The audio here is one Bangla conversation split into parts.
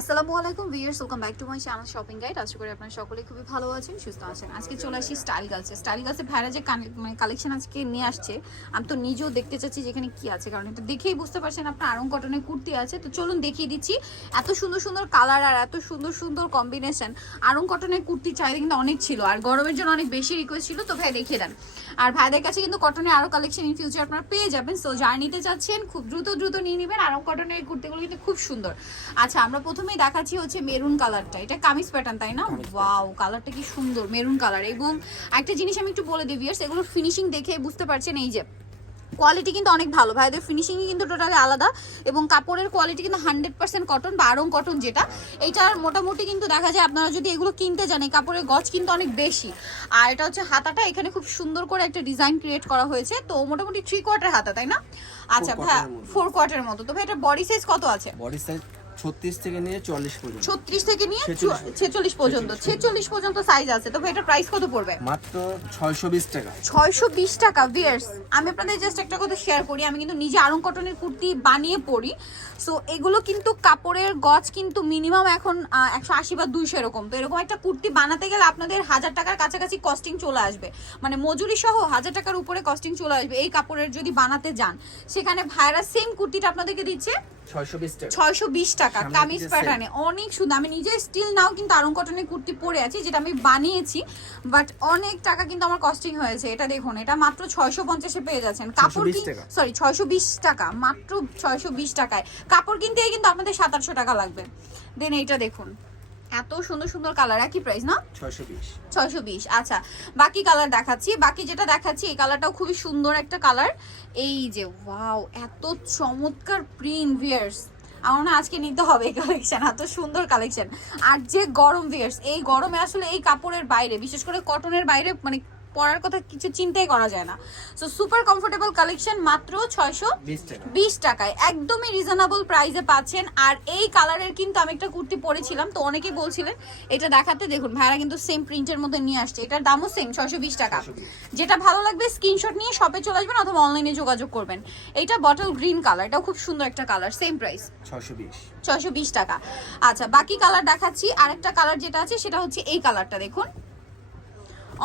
আসসালামু আলাইকুম viewers welcome back to my channel shopping guide আশা করি আপনারা সকলে খুবই ভালো আছেন, সুস্থ আছেন। আজকে চলে আসি স্টাইল গার্লসে স্টাইল গার্লসে ভাইরা যে মানে কালেকশন আজকে নিয়ে আসছে, আমি তো নিজেও দেখতে চাচ্ছি যেখানে কি আছে, কারণ এটা দেখেই বুঝতে পারছেন আপনার আরং কটনের কুর্তি আছে। তো চলুন দেখিয়ে দিচ্ছি, এত সুন্দর সুন্দর কালার আর এত সুন্দর সুন্দর কম্বিনেশন আরং কটনের কুর্তি চাহিদা কিন্তু অনেক ছিল, আর গরমের জন্য অনেক বেশি রিকোয়েস্ট ছিল, তো ভাই দেখিয়ে দেন। আর ভাইদের কাছে কিন্তু কটনের আরও কালেকশন ইন ফিউচার আপনারা পেয়ে যাবেন সো যারা নিতে চাচ্ছেন খুব দ্রুত দ্রুত নিয়ে নেবেন আরং কটনের কুর্তিগুলো কিন্তু খুব সুন্দর। আচ্ছা আমরা প্রথমেই দেখাচ্ছি হচ্ছে মেরুন কালারটা। এটা কামিজ প্যাটার্ন তাই না? ওয়াও কালারটা কি সুন্দর মেরুন কালার। এবং একটা জিনিস আমি একটু বলে দিই ভিউয়ার্স এগুলোর ফিনিশিং দেখে বুঝতে পারছেন এই যে কোয়ালিটি কিন্তু অনেক ভালো। ভাইদের ফিনিশিংই কিন্তু টোটালি আলাদা এবং কাপড়ের কোয়ালিটি কিন্তু হান্ড্রেড পার্সেন্ট কটন বা আরং কটন যেটা। এইটার মোটামুটি কিন্তু দেখা যায় আপনারা যদি এগুলো কিনতে যান এই কাপড়ের গজ কিন্তু অনেক বেশি। আর এটা হচ্ছে হাতাটা এখানে খুব সুন্দর করে একটা ডিজাইন ক্রিয়েট করা হয়েছে। তো মোটামুটি থ্রি কোয়ার্টার হাতা তাই না? আচ্ছা ভাই ফোর কোয়ার্টার মতো। তো ভাই এটা বডি সাইজ কত আছে? বডি সাইজ ছত্রিশ থেকে নিয়ে চল্লিশ পর্যন্ত। ছত্রিশ থেকে নিয়ে 46 ছেচল্লিশ পর্যন্ত। ছেচল্লিশ পর্যন্ত। সাইজ আছে। তো এটা প্রাইস কত পড়বে? মাত্র ছয়শো বিশ টাকা। ছয়শো বিশ টাকা ভিয়ার্স আমি আপনাদের জাস্ট একটা কথা শেয়ার করি। আমি কিন্তু নিজে আরং কটনের কুর্তি বানিয়ে পরি। সো এগুলো কিন্তু কাপড়ের গজ কিন্তু মিনিমাম এখন একশো আশি বা দুইশো এরকম। তো এরকম একটা কুর্তি বানাতে গেলে আপনাদের হাজার টাকার কাছাকাছি কস্টিং চলে আসবে। মানে মজুরি সহ হাজার টাকার উপরে কস্টিং চলে আসবে এই কাপড়ের যদি বানাতে যান। সেখানে ভাইরা সেম কুর্তিটা আপনাদেরকে দিচ্ছে ছয়শো বিশ টাকা। কামিজ প্যাটার্নে অনেক সুন্দর। আমি নিজে স্টিল নাও কিন্তু আরং কটনের কুর্তি পরে আছি যেটা আমি বানিয়েছি বাট অনেক টাকা কিন্তু আমার কস্টিং হয়েছে। এটা দেখুন এটা মাত্র ছয়শো পঞ্চাশে পেয়ে যাচ্ছেন। কাপড় কি সরি ছয়শো বিশ টাকা মাত্র ছয়শো বিশ টাকায়। কাপড় কিনতে কিন্তু আপনাদের সাত আটশো টাকা লাগবে। দেন এইটা দেখুন। এত সুন্দর সুন্দর কালার একই প্রাইস না? ছয়শো বিশ। আচ্ছা। বাকি কালার দেখাচ্ছি। বাকি যেটা দেখাচ্ছি এই কালারটাও খুবই সুন্দর একটা কালার এই যে ওয়াও এত চমৎকার প্রিন্ট ভিয়ার্স আমার না আজকে নিতে হবে এই কালেকশন এত সুন্দর কালেকশন আর যে গরম ভিয়ার্স এই গরমে আসলে এই কাপড়ের বাইরে বিশেষ করে কটনের বাইরে মানে পরার কথা কিছু চিন্তাই করা যায় না। সো সুপার কমফোর্টেবল কালেকশন মাত্র ছয়শো বিশ টাকায়। একদমই রিজনেবল প্রাইসে পাচ্ছেন। আর এই কালারের কিন্তু আমি একটা কুর্তি পরেছিলাম তো অনেকেই বলছিলেন এটা দেখাতে দেখুন। ভাইরা কিন্তু সেম প্রিন্টের মধ্যে নিয়ে আসছে। এটার দামও সেম ছয়শো বিশ টাকা। যেটা ভালো লাগবে স্ক্রিনশট নিয়ে শপে চলে আসবেন অথবা অনলাইনে যোগাযোগ করবেন। এটা বটল গ্রিন কালার এটাও খুব সুন্দর একটা কালার সেম প্রাইস ছয়শো বিশ। ছয়শো বিশ টাকা। আচ্ছা বাকি কালার দেখাচ্ছি। আরেকটা কালার যেটা আছে সেটা হচ্ছে এই কালারটা দেখুন।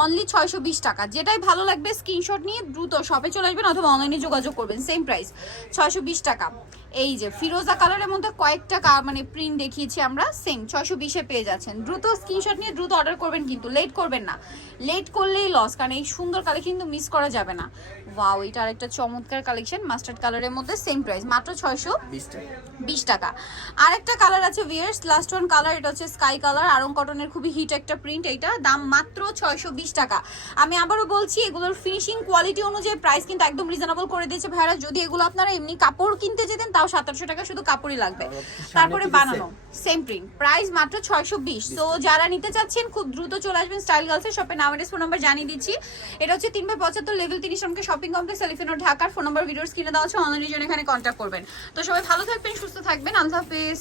অনলি ছয়শো বিশ টাকা। যেটাই ভালো লাগবে স্ক্রিনশট নিয়ে দ্রুত শপে চলে আসবেন অথবা অনলাইনে যোগাযোগ করবেন সেম প্রাইস ছয়শো বিশ টাকা। এই যে, ফিরোজা কালারের মধ্যে কয়েকটা মানে প্রিন্ট দেখিয়েছি আমরা সেম ছয়শো বিশে পেয়ে যাচ্ছেন। দ্রুত স্ক্রিনশট নিয়ে দ্রুত অর্ডার করবেন কিন্তু লেট করবেন না। লেট করলেই লস কারণ এই সুন্দর কালেকশন কিন্তু মিস করা যাবে না। ওয়াও এটা আরেকটা চমৎকার কালেকশন মাস্টার্ড কালারের মধ্যে সেম প্রাইস মাত্র ছয়শো বিশ টাকা। আরেকটা কালার আছে ভিয়ার্স লাস্ট ওয়ান কালার এটা হচ্ছে স্কাই কালার আরং কটনের খুবই হিট একটা প্রিন্ট এইটা দাম মাত্র ছয়শো বিশ টাকা। আমি আবারও বলছি এগুলোর ফিনিশিং কোয়ালিটি অনুযায়ী প্রাইস কিন্তু একদম রিজনেবল করে দিয়েছে ভাইরা যদি এগুলো আপনারা এমনি কাপড় কিনতে যেতেন তাও সাতাশশো টাকা শুধু কাপড়ই লাগবে। তারপরে বানানো সেম প্রিন্ট প্রাইস মাত্র ছয়শো বিশ। তো যারা নিতে চাচ্ছেন খুব দ্রুত চলে আসবেন স্টাইল গার্লসের শপে নাম ফোন নাম্বার জানিয়ে দিচ্ছি। এটা হচ্ছে তিন বাই পঁচাত্তর লেভেল তিরিশ নম্বর শপিং কমপ্লেক্স এলিফেন্ট ঢাকার ফোন নাম্বার ভিডিওর স্ক্রিনে দেওয়া আছে অনলাইনের জন্য এখানে কন্ট্যাক্ট করবেন। তো সবাই ভালো থাকবেন, সুস্থ থাকবেন। আল্লাহ হাফেজ।